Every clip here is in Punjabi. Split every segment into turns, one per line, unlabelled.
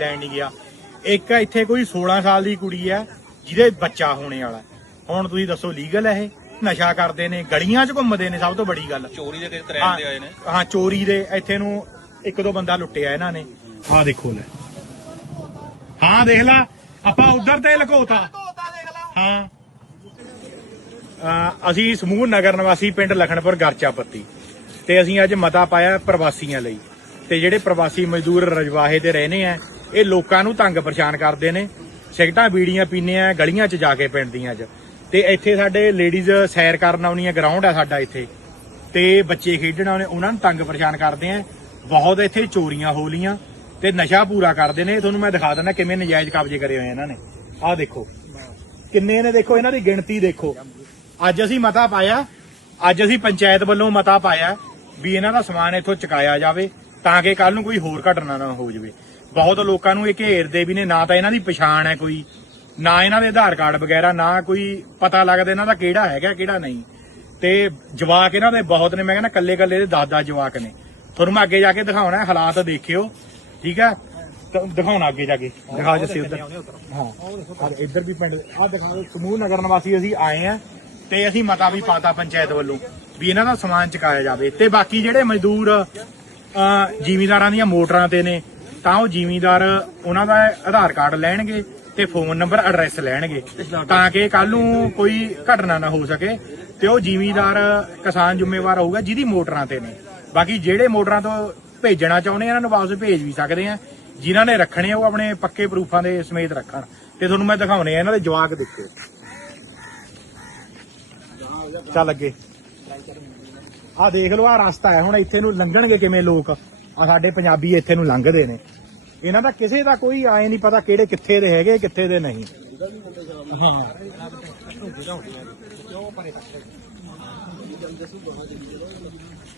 ਲੈਣ ਨਹੀਂ ਗਿਆ। ਇੱਕ ਇੱਥੇ ਕੋਈ 16 ਸਾਲ ਦੀ ਕੁੜੀ ਹੈ ਜਿਹਦੇ ਬੱਚਾ ਹੋਣੇ ਵਾਲਾ। ਹੁਣ ਤੁਸੀਂ ਦੱਸੋ ਲੀਗਲ ਹੈ ਇਹ? ਨਸ਼ਾ ਕਰਦੇ ਨੇ ਗਲੀਆਂ 'ਚ ਘੁੰਮਦੇ ਨੇ ਸਭ ਤੋਂ ਬੜੀ ਗੱਲ।
ਚੋਰੀ ਦੇ ਕਿਤੇ
ਹਾਂ
ਤਰੈਣ ਦੇ ਆਏ ਨੇ?
ਹਾਂ ਚੋਰੀ ਦੇ ਇੱਥੇ ਨੂੰ ਇੱਕ ਦੋ ਬੰਦਾ ਲੁੱਟਿਆ ਇਹਨਾਂ ਨੇ। ਆਹ ਦੇਖੋ ਲੈ। ਹਾਂ ਦੇਖ ਲੈ। ਆਪਾਂ ਉਧਰ ਤੇ ਲਕੋਤਾ। ਹਾਂ। ਅਸੀਂ ਸਮੂਹ ਨਗਰ ਨਿਵਾਸੀ ਪਿੰਡ ਲਖਣਪੁਰ ਗਰਚਾ ਪੱਤੀ ਤੇ ਅਸੀਂ ਅੱਜ ਮਤਾ ਪਾਇਆ ਪ੍ਰਵਾਸੀਆਂ ਲਈ। ਤੇ ਜਿਹੜੇ ਪ੍ਰਵਾਸੀ ਮਜ਼ਦੂਰ ਰਜਵਾਹੇ ਤੇ ਰਹਿੰਦੇ ਆ ਇਹ ਲੋਕਾਂ ਨੂੰ ਤੰਗ ਪਰੇਸ਼ਾਨ ਕਰਦੇ ਨੇ। ਸਿਗਟਾਂ ਬੀੜੀਆਂ ਪੀਂਦੇ ਆ ਗਲੀਆਂ 'ਚ ਜਾ ਕੇ ਪਿੰਡ ਦੀਆਂ 'ਚ। ਤੇ ਇੱਥੇ ਸਾਡੇ ਲੇਡੀਜ਼ ਸੈਰ ਕਰਨ ਆਉਣੀਆਂ ਗਰਾਊਂਡ ਆ ਸਾਡਾ ਇੱਥੇ। ਤੇ ਬੱਚੇ ਖੇਡਣ ਆਉਣੇ, ਉਹਨਾਂ ਨੂੰ ਤੰਗ ਪਰੇਸ਼ਾਨ ਕਰਦੇ ਆ। ਬਹੁਤ ਇੱਥੇ ਚੋਰੀਆਂ ਹੋ ਲੀਆਂ ਤੇ ਨਸ਼ਾ ਪੂਰਾ ਕਰਦੇ ਨੇ। ਤੁਹਾਨੂੰ ਮੈਂ ਦਿਖਾ ਦਿੰਦਾ ਕਿਵੇਂ ਨਜਾਇਜ਼ ਕਬਜ਼ੇ ਕਰੇ ਹੋਏ ਇਹਨਾਂ ਨੇ। ਆਹ ਦੇਖੋ। ਕਿੰਨੇ ਨੇ ਦੇਖੋ, ਇਹਨਾਂ ਦੀ ਗਿਣਤੀ ਦੇਖੋ। ਅੱਜ ਅਸੀਂ ਮਤਾ ਪਾਇਆ, ਅੱਜ ਅਸੀਂ ਪੰਚਾਇਤ ਵੱਲੋਂ ਮਤਾ ਪਾਇਆ ਵੀ ਇਹਨਾਂ ਦਾ ਸਮਾਨ ਇੱਥੋਂ ਚੁਕਾਇਆ ਜਾਵੇ, ਤਾਂ ਕਿ ਕੱਲ ਨੂੰ ਕੋਈ ਹੋਰ ਘਟਨਾ ਨਾ ਹੋ ਜਾਵੇ। ਬਹੁਤ ਲੋਕਾਂ ਨੂੰ ਇਹ ਘੇਰਦੇ ਵੀ ਨੇ ਨਾ ਤਾਂ ਇਹਨਾਂ ਦੀ ਪਛਾਣ ਹੈ ਕੋਈ ਨਾ ਇਹਨਾਂ ਦੇ ਆਧਾਰ ਕਾਰਡ ਵਗੈਰਾ ਨਾ ਕੋਈ ਪਤਾ ਲੱਗਦਾ ਇਹਨਾਂ ਦਾ ਕਿਹੜਾ ਹੈਗਾ ਕਿਹੜਾ ਨਹੀਂ। ਤੇ ਜਵਾਕ ਇਹਨਾਂ ਦੇ ਬਹੁਤ ਨੇ ਮੈਂ ਕਹਿੰਦਾ ਕੱਲੇ ਕੱਲੇ ਦੇ 10-10 ਜਵਾਕ ਨੇ। ਤੁਹਾਨੂੰ ਮੈਂ ਅੱਗੇ ਜਾ ਕੇ ਦਿਖਾਉਣਾ ਹਾਲਾਤ ਦੇਖਿਓ ਠੀਕ ਹੈ? ਦਿਖਾਉਣਾ ਅੱਗੇ ਜਾ ਕੇ ਦਿਖਾ ਜੱਸੇ ਉਧਰ। ਹਾਂ ਇੱਧਰ ਵੀ ਪਿੰਡ ਆ ਦਿਖਾ ਦਿਓ, ਸਮੂਹ ਨਗਰ ਨਿਵਾਸੀ ਅਸੀਂ ਆਏ ਆ ਤੇ ਅਸੀਂ ਮਤਾ ਵੀ ਪਾਤਾ ਪੰਚਾਇਤ ਵੱਲੋਂ ਵੀ ਇਹਨਾਂ ਦਾ ਸਮਾਨ ਚੁਕਾਇਆ ਜਾਵੇ। ਤੇ ਬਾਕੀ ਜਿਹੜੇ ਮਜ਼ਦੂਰ ਜ਼ਿਮੀਂਦਾਰਾਂ ਦੀਆਂ ਮੋਟਰਾਂ ਤੇ ਨੇ ਤਾਂ ਉਹ ਜ਼ਿਮੀਂਦਾਰ ਉਹਨਾਂ ਦਾ ਆਧਾਰ ਕਾਰਡ ਲੈਣਗੇ ਤੇ ਫੋਨ ਨੰਬਰ ਐਡਰੈਸ ਲੈਣਗੇ। ਤਾਂ ਕਿ ਕੱਲ ਨੂੰ ਕੋਈ ਘਟਨਾ ਨਾ ਹੋ ਸਕੇ ਤੇ ਉਹ ਜ਼ਿਮੀਂਦਾਰ ਕਿਸਾਨ ਜ਼ਿੰਮੇਵਾਰ ਹੋਊਗਾ ਜਿਹਦੀ ਮੋਟਰਾਂ ਤੇ ਨੇ। ਬਾਕੀ ਜਿਹੜੇ ਮੋਟਰਾਂ ਤੋਂ ਭੇਜਣਾ ਚਾਹੁੰਦੇ ਆ, ਇਹਨਾਂ ਨੂੰ ਵਾਪਸ ਭੇਜ ਵੀ ਸਕਦੇ ਆ। ਜਿਨ੍ਹਾਂ ਨੇ ਰੱਖਣੇ ਉਹ ਆਪਣੇ ਪੱਕੇ ਪ੍ਰੂਫਾਂ ਦੇ ਸਮੇਤ ਰੱਖਣ। ਤੇ ਤੁਹਾਨੂੰ ਮੈਂ ਦਿਖਾਉਣੇ ਆ ਇਹਨਾਂ ਦੇ ਜਵਾਕ ਦੇਖੋ ਚੱਲ ਅੱਗੇ। ਆ ਦੇਖ ਲਓ ਆ ਰਸਤਾ ਹੈ। ਹੁਣ ਇੱਥੇ ਨੂੰ ਲੰਘਣਗੇ ਕਿਵੇਂ ਲੋਕ? ਆ ਸਾਡੇ ਪੰਜਾਬੀ ਇੱਥੇ ਨੂੰ ਲੰਘਦੇ ਨੇ। ਇਹਨਾਂ ਦਾ ਕਿਸੇ ਦਾ ਕੋਈ ਆਏ ਨਹੀਂ ਪਤਾ ਕਿਹੜੇ ਕਿੱਥੇ ਦੇ ਹੈਗੇ, ਕਿੱਥੇ ਦੇ ਨਹੀਂ। ਹਾਂ।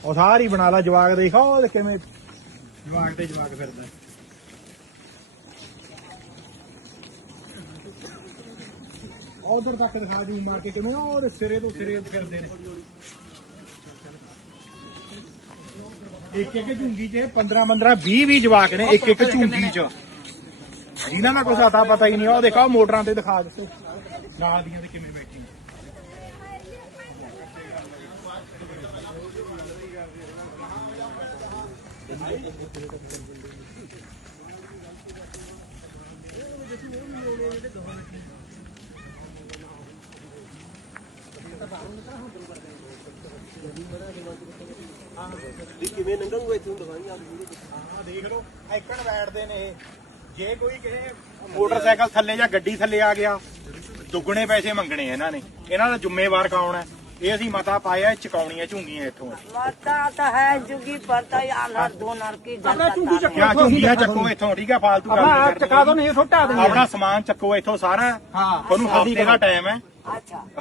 ਉਹ ਸਾਰੀ ਬਣਾ ਲਾ ਜਵਾਕ, ਦੇਖਾ ਉਹ ਕਿਵੇਂ ਜਵਾਕ ਤੇ ਜਵਾਕ ਫਿਰਦਾ। ਉਧਰ ਤੱਕ ਦਿਖਾ ਜੂ ਮਾਰ ਕੇ ਕਿਵੇਂ ਉਹ ਸਿਰੇ ਤੋਂ ਸਿਰੇ ਫਿਰਦੇ ਨੇ। ਇੱਕ ਇੱਕ ਝੁੰਗੀ 'ਚ 15 15 20 20 ਜਵਾਕ ਨੇ ਇੱਕ ਇੱਕ ਝੁੰਗੀ 'ਚ। ਜਿਨ੍ਹਾਂ ਦਾ ਕੁਛ ਆਤਾ ਪਤਾ ਹੀ ਨਹੀਂ ਉਹ ਦੇਖੋ ਮੋਟਰਾਂ ਤੇ ਦਿਖਾ ਦਿੱਤੇ। ਨਾਲ ਦੀਆਂ ਤੇ ਕਿਵੇਂ ਬੈਠੀਆਂ। ਮੋਟਰਸਾਈਕਲ ਥੱਲੇ ਜਾਂ ਗੱਡੀ ਥੱਲੇ ਆ ਗਿਆ ਦੁੱਗਣੇ ਪੈਸੇ ਮੰਗਣੇ ਇਹਨਾਂ ਨੇ। ਇਹਨਾਂ ਦਾ ਜ਼ਿੰਮੇਵਾਰ ਕੌਣ ਹੈ? ਇਹ ਅਸੀਂ ਮਤਾ ਪਾਇਆ ਚਕਾਉਣੀਆਂ ਝੂਗੀਆਂ ਇੱਥੋਂ।
ਮਤਾ ਤਾਂ ਹੈ ਜੁਗੀ ਪਰਤਾ ਆਨਰ ਦੋ ਨਰਕੀ ਜਾਂਦਾ
ਝੁੰਗੀ ਚੱਕਿਆ ਚੱਕੋ ਇੱਥੋਂ ਠੀਕ ਹੈ ਫਾਲਤੂ ਗੱਲ
ਆਪਣਾ
ਸਮਾਨ ਚੱਕੋ ਇੱਥੋਂ ਸਾਰਾ। ਤੁਹਾਨੂੰ ਹਫ਼ਤੇ ਦਾ ਟਾਈਮ ਹੈ।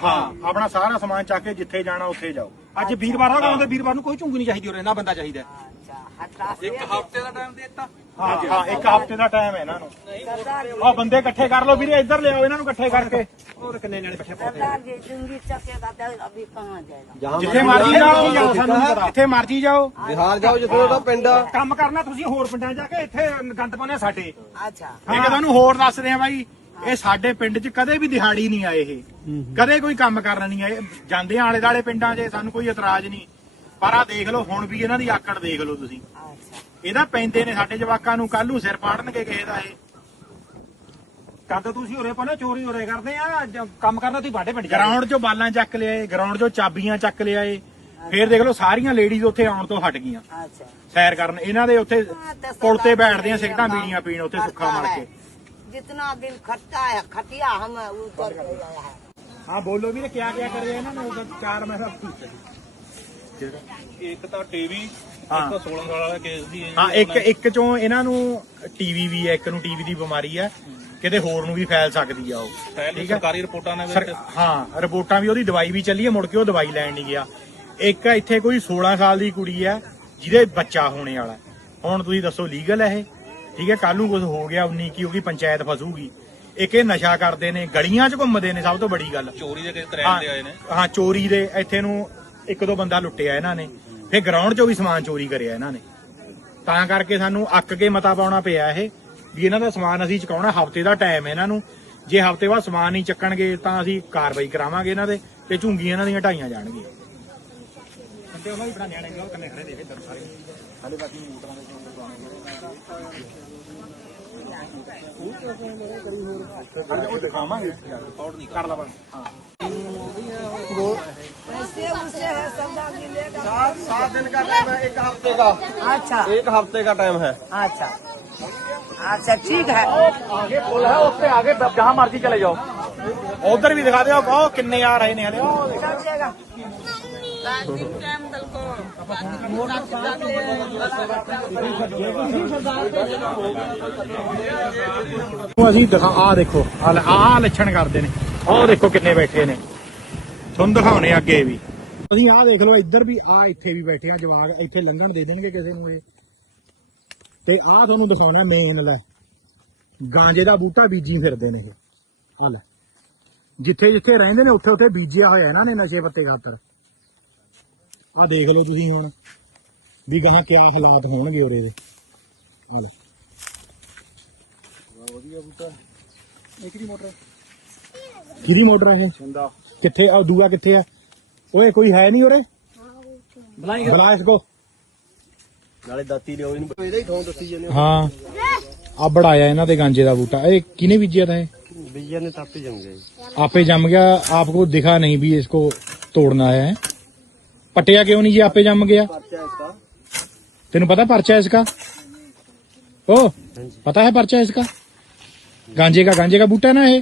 ਹਾਂ ਆਪਣਾ ਸਾਰਾ ਸਮਾਨ ਚੱਕ ਕੇ ਜਿੱਥੇ ਜਾਣਾ ਉੱਥੇ ਜਾਓ।
ਅੱਜ ਵੀਰਵਾਰ ਆ ਕਹਿੰਦੇ ਵੀਰਵਾਰ ਨੂੰ ਕੋਈ ਝੁੰਗੀ ਨਹੀਂ ਚਾਹੀਦੀ ਉਹ ਰਹਿੰਦਾ ਬੰਦਾ ਚਾਹੀਦਾ।
ਅੱਛਾ ਇੱਕ
ਹਫ਼ਤੇ ਦਾ ਟਾਈਮ ਦੇ ਦਿੱਤਾ।
ਹਾਂ ਹਾਂ ਇੱਕ ਹਫ਼ਤੇ ਦਾ ਟਾਈਮ ਹੈ ਇਹਨਾਂ ਨੂੰ। ਆ ਬੰਦੇ ਇਕੱਠੇ ਕਰ ਲਓ ਵੀਰੇ ਇੱਧਰ ਲਿਆਓ ਇਹਨਾਂ ਨੂੰ ਇਕੱਠੇ ਕਰਕੇ।
ਹੋਰ ਕਿੰਨੇ
ਜਣੇ ਇਕੱਠੇ ਪਾਉਂਦੇ ਸਰਦਾਰ
ਜਿੱਥੇ ਮਰਜ਼ੀ ਜਾਓ ਜਿੱਥੇ ਮਰਜ਼ੀ ਜਾਓ।
ਜਿੱਥੇ ਪਿੰਡ
ਕੰਮ ਕਰਨਾ ਤੁਸੀਂ ਹੋਰ ਪਿੰਡਾਂ ਜਾ ਕੇ ਇੱਥੇ ਗੰਦ ਪਾਉਣੇ ਸਾਡੇ।
ਅੱਛਾ।
ਇੱਕ ਤੁਹਾਨੂੰ ਹੋਰ ਦੱਸਦੇ ਆ ਬਾਈ। ਇਹ ਸਾਡੇ ਪਿੰਡ 'ਚ ਕਦੇ ਵੀ ਦਿਹਾੜੀ ਨਹੀਂ ਆਏ ਇਹ। ਕਦੇ ਕੋਈ ਕੰਮ ਕਰਨ ਨਹੀਂ ਆਏ। ਜਾਂਦੇ ਆਲੇ ਦਾਲੇ ਪਿੰਡਾਂ 'ਚ ਸਾਨੂੰ ਕੋਈ ਇਤਰਾਜ਼ ਨਹੀਂ। ਪਰ ਆ ਦੇਖ ਲਓ ਹੁਣ ਵੀ ਇਹਨਾਂ ਦੀ ਆਕੜ ਦੇਖ ਲਓ ਤੁਸੀਂ। ਇਹਦਾ ਪੈਂਦੇ ਨੇ ਸਾਡੇ ਜਵਾਕਾਂ ਨੂੰ ਕੱਲ ਨੂੰ ਸਿਰ ਪਾੜਨਗੇ ਕਿਸੇ ਦਾ ਇਹ।
ਕਦ ਤੁਸੀਂ ਉਰੇ ਪਾਣਾ ਚੋਰੀ ਉਰੇ ਕਰਦੇ ਆ ਕੰਮ ਕਰਨਾ ਤੁਸੀਂ ਬਾਡੇ ਪਿੰਡ
ਗਰਾਊਂਡ 'ਚੋਂ ਬਾਲਾਂ ਚੱਕ ਲਿਆਏ ਗਰਾਊਂਡ 'ਚੋਂ ਚਾਬੀਆਂ ਚੱਕ ਲਿਆਏ। ਫੇਰ ਦੇਖ ਲਓ ਸਾਰੀਆਂ ਲੇਡੀਜ਼ ਉੱਥੇ ਆਉਣ ਤੋਂ ਹਟ ਗਈਆਂ। ਸੈਰ ਕਰਨ। ਇਹਨਾਂ ਦੇ ਉੱਥੇ ਪੁਲ ਤੇ ਬੈਠਦੇ ਸਿਗਰਟਾਂ ਬੀੜੀਆਂ ਪੀਣ ਉੱਥੇ ਸੁੱਖਾ ਮਾਰ ਕੇ।
जितना दिन खटता है खटिया हम ऊपर हो गया है
ਹਾਂ ਬੋਲੋ ਵੀਰੇ ਕਿਆ ਕਿਆ ਕਰ ਰਹੇ ਇਹਨਾਂ ਨੇ ਉਧਰ ਚਾਰ ਮੈਂ ਸਭ
ਇੱਕ ਤਾਂ ਟੀਵੀ
ਹਾਂ।
ਇੱਕ ਤਾਂ 16 ਸਾਲ ਵਾਲਾ ਕੇਸ ਦੀ ਹੈ ਜੀ
ਹਾਂ ਇੱਕ ਇੱਕ ਚੋਂ ਇਹਨਾਂ ਨੂੰ ਟੀਵੀ ਵੀ ਹੈ ਇੱਕ ਨੂੰ ਟੀਵੀ ਦੀ ਬਿਮਾਰੀ ਹੈ ਕਿਤੇ ਹੋਰ ਨੂੰ ਵੀ ਫੈਲ ਸਕਦੀ ਆ ਉਹ
ਫੈਲ
ਠੀਕ ਹੈ
ਸਰਕਾਰੀ ਰਿਪੋਰਟਾਂ ਨੇ
ਸਰ-
ਵਿੱਚ
ਹਾਂ ਰਿਪੋਰਟਾਂ ਵੀ ਉਹਦੀ ਦਵਾਈ ਵੀ ਚੱਲੀ ਹੈ ਮੁੜ ਕੇ ਉਹ ਦਵਾਈ ਲੈਣ ਨਹੀਂ ਗਿਆ ਇੱਕ ਇੱਥੇ ਕੋਈ 16 ਸਾਲ ਦੀ ਕੁੜੀ ਹੈ ਜਿਹਦੇ ਬੱਚਾ ਹੋਣੇ ਵਾਲਾ ਹੈ। ਹੁਣ ਤੁਸੀਂ ਦੱਸੋ ਲੀਗਲ ਹੈ ਇਹ ਠੀਕ ਹੈ ਕੱਲ ਨੂੰ ਕੁਝ ਹੋ ਗਿਆ 19 ਕੀ ਹੋਗੀ ਪੰਚਾਇਤ ਫਸੂਗੀ। ਇੱਕ ਇਹ ਨਸ਼ਾ ਕਰਦੇ ਨੇ ਗਲੀਆਂ 'ਚ ਘੁੰਮਦੇ ਨੇ ਸਭ ਤੋਂ ਬੜੀ ਗੱਲ।
ਚੋਰੀ ਦੇ ਕਿਤੇ ਤਰੈਣ ਦੇ ਆਏ ਨੇ?
ਹਾਂ ਚੋਰੀ ਦੇ ਇੱਥੇ ਨੂੰ ਇੱਕ ਦੋ ਬੰਦਾ ਲੁੱਟਿਆ ਇਹਨਾਂ ਨੇ। ਫਿਰ ਗਰਾਊਂਡ 'ਚੋਂ ਵੀ ਸਮਾਨ ਚੋਰੀ ਕਰਿਆ ਇਹਨਾਂ ਨੇ। ਤਾਂ ਕਰਕੇ ਸਾਨੂੰ ਅੱਕ ਕੇ ਮਤਾ ਪਾਉਣਾ ਪਿਆ ਇਹ ਵੀ ਇਹਨਾਂ ਦਾ ਸਮਾਨ ਅਸੀਂ ਚੁਕਾਉਣਾ ਹਫ਼ਤੇ ਦਾ ਟਾਈਮ ਹੈ ਇਹਨਾਂ ਨੂੰ। ਜੇ ਹਫ਼ਤੇ ਬਾਅਦ ਸਮਾਨ ਨਹੀਂ ਚੱਕਣਗੇ ਤਾਂ ਅਸੀਂ ਕਾਰਵਾਈ ਕਰਾਵਾਂਗੇ ਇਹਨਾਂ ਦੇ ਤੇ ਝੁੰਗੀਆਂ ਇਹਨਾਂ ਦੀਆਂ ਢਾਈਆਂ ਜਾਣਗੀਆਂ। ਬੰਦੇ ਉਹਨਾਂ ਵੀ ਬਣਾ ਨਿਆਣੇ ਉਹ ਕੰਨੇ ਖੜੇ ਦੇਖੇ ਤਰ ਸਾਰੇ ਹਾਲੇ ਬਾਕੀ ਮੋਟਰਾਂ ਦੇ
सात सात दिन का टाइम है एक हफ़्ते का
अच्छा।
एक हफ़्ते का टाइम है।
अच्छा। अच्छा ठीक है।
आगे खोला है उससे आगे जहाँ मर्ज़ी चले जाओ। उधर भी दिखा दो कहो किन्ने आ है नहीं ਵੀ। ਬੈਠੇ ਆ ਜਵਾਗ ਇੱਥੇ ਲੰਘਣ ਦੇ ਦੇਣਗੇ ਕਿਸੇ ਨੂੰ ਇਹ। ਤੇ ਆਹ ਤੁਹਾਨੂੰ ਦਿਖਾਉਣਾ ਮੇਨ ਲੈ। ਗਾਂਜੇ ਦਾ ਬੂਟਾ ਬੀਜੀ ਫਿਰਦੇ ਨੇ ਇਹ। ਆ ਜਿੱਥੇ ਜਿੱਥੇ ਰਹਿੰਦੇ ਨੇ ਉੱਥੇ ਉੱਥੇ ਬੀਜਿਆ ਹੋਇਆ ਇਹਨਾਂ ਨੇ ਨਸ਼ੇ ਪੱਤੇ ਖਾਤਰ। ਆ ਦੇਖ ਲਓ ਤੁਸੀਂ ਹੁਣ ਵੀ ਗਾਹਾਂ ਕਿਆ ਹਾਲਾਤ ਹੋਣਗੇ ਉਰੇ ਦੇ। ਹਲ ਵਧੀਆ ਬੂਟਾ। ਇਕਰੀ ਮੋਟਰ ਮੋਟਰ ਕਿੱਥੇ ਆ? ਦੂਆ ਕਿੱਥੇ ਆ? ਓਏ ਕੋਈ ਹੈ ਨਹੀਂ ਉਰੇ? ਬੁਲਾਈ ਇਸ ਕੋ
ਨਾਲੇ ਦਾਤੀ ਲਿਓ ਇਹਨੂੰ। ਇਹਦਾ ਹੀ ਥੋਂ ਦੱਸੀ ਜਾਂਦੇ
ਹਾਂ। ਆ ਬੜਾਇਆ ਇਹਨਾਂ ਦੇ ਗਾਂਜੇ ਦਾ ਬੂਟਾ। ਇਹ ਕਿਨੇ ਬੀਜਿਆ ਤਾਂ ਇਹ?
ਬੀਜਿਆ ਨੇ ਤਾਪੇ ਜੰਮ ਗਏ
ਆਪੇ ਜੰਮ ਗਿਆ। ਆਪ ਕੋ ਦਿਖਾ ਨਹੀਂ ਵੀ ਇਸ ਕੋ ਤੋੜਨਾ ਆਇਆ ਹੈ। ਪਟਿਆ ਕਿਉਂ ਨਹੀਂ ਜੀ
ਆਪੇ ਜੰਮ
ਗਿਆ? ਤੈਨੂੰ ਪਤਾ ਪਰਚਾ ਇਸਕਾ ਪਤਾ ਹੈ ਪਰਚਾ ਇਸ इसका गांजे का गांजे का बूटा ना है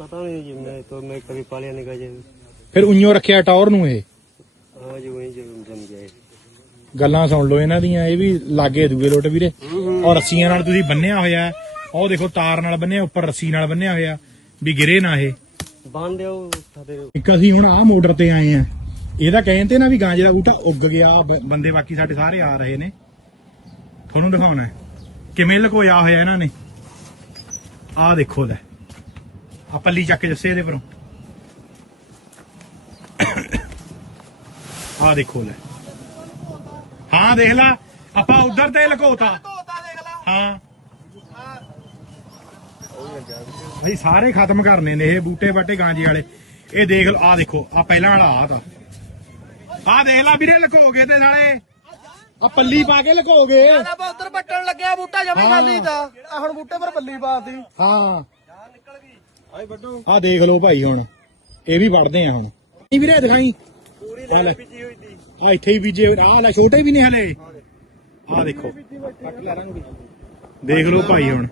पता नहीं जी मैं तो मैं कभी पालिया नहीं गाजे
ਫਿਰ ਉਈਓ ਰੱਖਿਆ ਟੌਰ ਨੂੰ ਇਹ?
ਹਾਂ ਜੀ ਵਹੀਂ ਜਮ ਜਮ ਗਏ
ਗੱਲਾਂ ਸੁਣ ਲੋ ਇਹਨਾਂ ਦੀਆਂ ਇਹ ਵੀ ਲਾਗੇ ਦੂਏ ਲੋਟ ਵੀਰੇ। ਔਰ ਰੱਸੀਆਂ ਨਾਲ ਤੁਸੀਂ ਬੰਨਿਆ ਹੋਇਆ ਹੈ। ਉਹ ਦੇਖੋ ਤਾਰ ਨਾਲ ਬੰਨਿਆ ਉੱਪਰ ਰੱਸੀ ਨਾਲ ਬੰਨਿਆ ਹੋਇਆ। ਵੀ ਗਿਰੇ ਨਾ ਇਹ।
ਬੰਨ ਦਿਓ
ਇੱਕ ਅਸੀਂ ਹੁਣ ਆਹ ਮੋਟਰ ਤੇ ਆਏ ਆ ਇਹਦਾ ਕਹਿੰਦੇ ਨਾ ਵੀ ਗਾਂਜੇ ਦਾ ਬੂਟਾ ਉੱਗ ਗਿਆ, ਬ- ਬੰਦੇ ਬਾਕੀ ਸਾਡੇ ਸਾਰੇ ਆ ਰਹੇ ਨੇ। ਤੁਹਾਨੂੰ ਦਿਖਾਉਣਾ ਹੈ। ਕਿਵੇਂ ਲਕੋਇਆ ਹੋਇਆ ਇਹਨਾਂ ਨੇ। ਆਹ ਦੇਖੋ ਲੈ। ਆ ਪੱਲੀ ਚੱਕ ਕੇ ਜੱਸੇ ਇਹਦੇ ਪਰੋਂ। ਆਹ ਦੇਖੋ ਲੈ। ਹਾਂ, ਦੇਖ ਲੈ। ਆਪਾਂ ਉਧਰ ਤੇ ਲੁਕੋਤਾ। ਹਾਂ। ਭਾਈ ਸਾਰੇ ਖਤਮ ਕਰਨੇ ਨੇ ਇਹ ਬੂਟੇ ਬਾਟੇ ਗਾਂਜੇ ਵਾਲੇ। ਇਹ ਦੇਖ ਲਓ ਆ ਦੇਖੋ ਆ ਪਹਿਲਾਂ ਵਾਲਾ ਆ ਤਾਂ। ਆ ਦੇਖ ਲੈ ਵੀਰੇ ਲੁਕੋ ਗਏ ਤੇ ਨਾਲੇ। ਆ ਪੱਲੀ ਪਾ ਕੇ ਲੁਕੋ ਗਏ
ਆਪਾਂ ਉਧਰ ਪੱਟਣ ਲੱਗਿਆ ਬੂਟਾ ਜਮੇ। ਖਾਲੀ ਤਾਂ। ਆ ਹੁਣ ਬੂਟੇ ਪਰ ਪੱਲੀ ਪਾਤੀ।
ਹਾਂ।
ਆਈ ਵੱਡੋ।
ਆ ਦੇਖ ਲਓ ਭਾਈ ਹੁਣ ਇਹ ਵੀ ਵੜਦੇ ਆ ਹੁਣ। ਨਹੀਂ ਵੀਰੇ ਦਿਖਾਈ।
ਪੂਰੀ ਲੈ। ਬੀਜੀ ਹੋਈ ਸੀ।
ਆ ਇੱਥੇ ਹੀ ਬੀਜੇ ਆ ਲੈ ਛੋਟੇ ਵੀ ਨੇ ਹਲੇ। ਆ ਦੇਖੋ। ਦੇਖ ਲਓ ਭਾਈ ਹੁਣ।